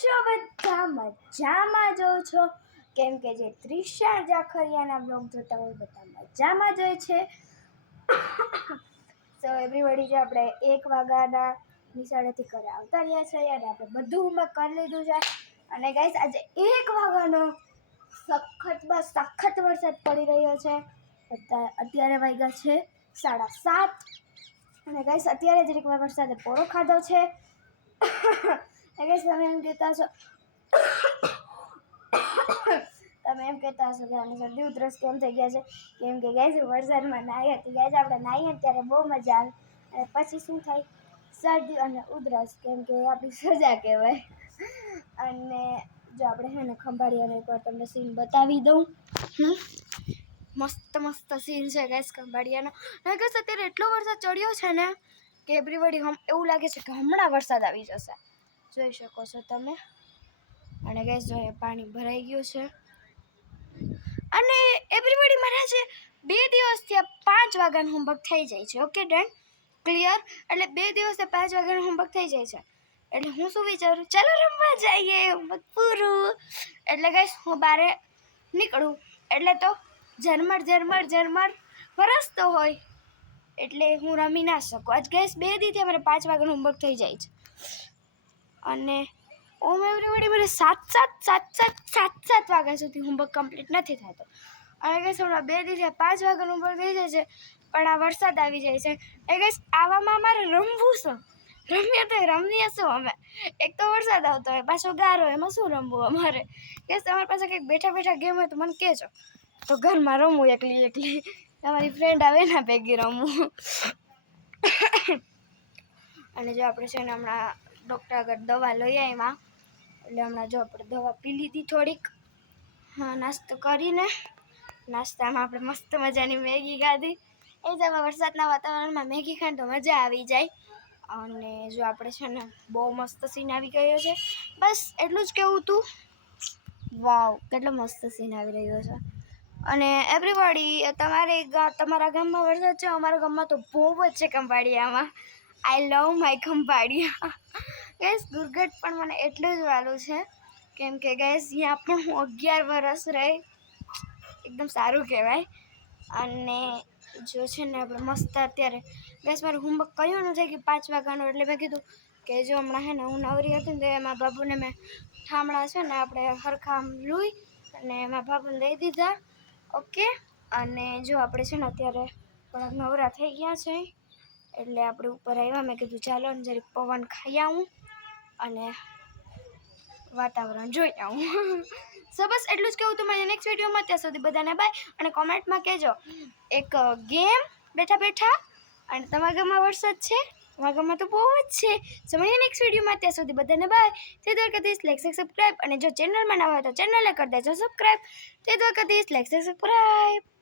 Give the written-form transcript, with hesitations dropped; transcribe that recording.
છો બધા મજામાં જો છો? કેમ કે જે ત્રિષા જાખરિયાના બ્લોગ જોતા હોય બધા મજામાં જ હોય છે. સો એવરીબડી, જો આપણે 1 વાગ્યાના નિશાળેથી ઘરે આવતા રહ્યા છે અને આપણે બધું હોમવર્ક કરી લીધું છે. અને ગાઈસ, આજે 1 વાગ્યાનો સખત વરસાદ પડી રહ્યો છે. અત્યારે વાગ્યા છે 7:30 અને ગાઈસ અત્યારે જ રીકવાર વરસાદે પોરો ખાધો છે. તમે એમ કહેતા હશો કે આને શરદી ઉધરસ કેમ થઈ ગયા છે? કેમ કે ગાઈસ વરસાદમાં નાહી હતી. ગાઈસ આપણે નાહીએ ત્યારે બહુ મજા આવે અને પછી શું થાય? શરદી અને ઉધરસ, કેમ કે આપણી સજા કહેવાય. અને જો આપણે છે ને ખંભાળિયાનો એકવાર તમને સીન બતાવી દઉં. મસ્ત સીન છે ગાઈસ ખંભાળિયાનો. અને ગાઈસ અત્યારે એટલો વરસાદ ચડ્યો છે ને કે એવરીબડી એવું લાગે છે કે હમણાં વરસાદ આવી જશે. જોઈ શકો છો તમે. અને ગાઈસ જો પાણી ભરાઈ ગયું છે. અને એવરીબડી મારા છે 2 દિવસથી 5 વાગ્યાનું હોમવર્ક થઈ જાય છે. Okay done, clear. એટલે 2 દિવસથી 5 વાગ્યાનું હોમવર્ક થઈ જાય છે. એટલે હું શું વિચારું, ચાલો રમવા જઈએ, હોમવર્ક પૂરું. એટલે ગાઈસ હું બહાર નીકળું એટલે તો ઝરમર વરસતો હોય, એટલે હું રમી ના શકું. આજ ગાઈસ 2 દિવસથી અમારે 5 વાગ્યાનું હોમવર્ક થઈ જાય છે. અને ઓમ એવરીબડી મને 7 વાગ્યા સુધી હોમવર્ક કમ્પ્લીટ નથી થતો. અને ગાઈસ હમણાં 2 દિવસથી 5 વાગ્યાનું હોમવર્ક થઈ જાય છે, પણ આ વરસાદ આવી જાય છે. એ ગાઈસ આવામાં અમારે રમવું શું? રમીએ શું અમે? એક તો વરસાદ આવતો હોય, પાછો ગારો, એમાં શું રમવું અમારે? ગાઈસ તમારી પાસે કંઈક બેઠા ગેમ હોય તો મને કહેજો, તો ઘરમાં રમવું એકલી. તમારી ફ્રેન્ડ આવે એના ભેગી રમવું. અને જો આપણે છે ને હમણાં ડૉક્ટર આગળ દવા લઈ આવ્યા, એટલે હમણાં જો આપણે દવા પી લીધી થોડીક. હા, નાસ્તો કરીને નાસ્તામાં આપણે મસ્ત મજાની મેગી ખાધી. એ જ આમાં વરસાદના વાતાવરણમાં મેગી ખાઈને તો મજા આવી જાય. અને જો આપણે છે ને બહુ મસ્ત સીન આવી ગયો છે. બસ એટલું જ કહેવું હતું. વાવ, કેટલો મસ્ત સીન આવી રહ્યો છે. અને એવરીબડી, તમારા ગામમાં વરસાદ છે? અમારા ગામમાં તો બહુ જ છે ખંભાળિયામાં. આઈ લવ માય ખંભાળિયા. ગાઈસ ગુરગટ પણ મને એટલું જ વાલું છે, કેમ કે ગાઈસ અહીંયા પણ હું 11 વર્ષ રહી, એકદમ સારું કહેવાય. અને જો છે ને આપણે મસ્ત અત્યારે ગાઈસ મારું હોમવર્ક કયું નથી કે 5 વાગ્યાનું, એટલે મેં કીધું કે જો હમણાં છે ને હું નવરી હતી ને તો એમાં બાબુને મેં ઠામડા છે ને આપણે હરખા લૂઈ અને એમાં બાબુને દઈ દીધા. ઓકે. અને જો આપણે છે ને અત્યારે થોડાક નવરા થઈ ગયા છે, એટલે આપણે ઉપર આવ્યા. મેં કીધું ચાલો ને જરીક પવન ખાઈ આવું અને વાતાવરણ જોઈ આવું. સો બસ એટલું જ કહેવું હતું મને નેક્સ્ટ વિડીયોમાં. ત્યાં સુધી બધાને બાય. અને કોમેન્ટમાં કહેજો એક ગેમ બેઠા અને તમારા ગામમાં વરસાદ છે? તમારા ગામમાં તો બહુ જ છે. સો મળીએ નેક્સ્ટ વિડીયોમાં. ત્યાં સુધી બધાને બાય. જય દ્વારકાધીશ. લાઈક સબસ્ક્રાઈબ, અને જો ચેનલમાં ના હોય તો ચેનલને કરી દેજો સબસ્ક્રાઈબ. જય દ્વારકાધીશ. Like subscribe.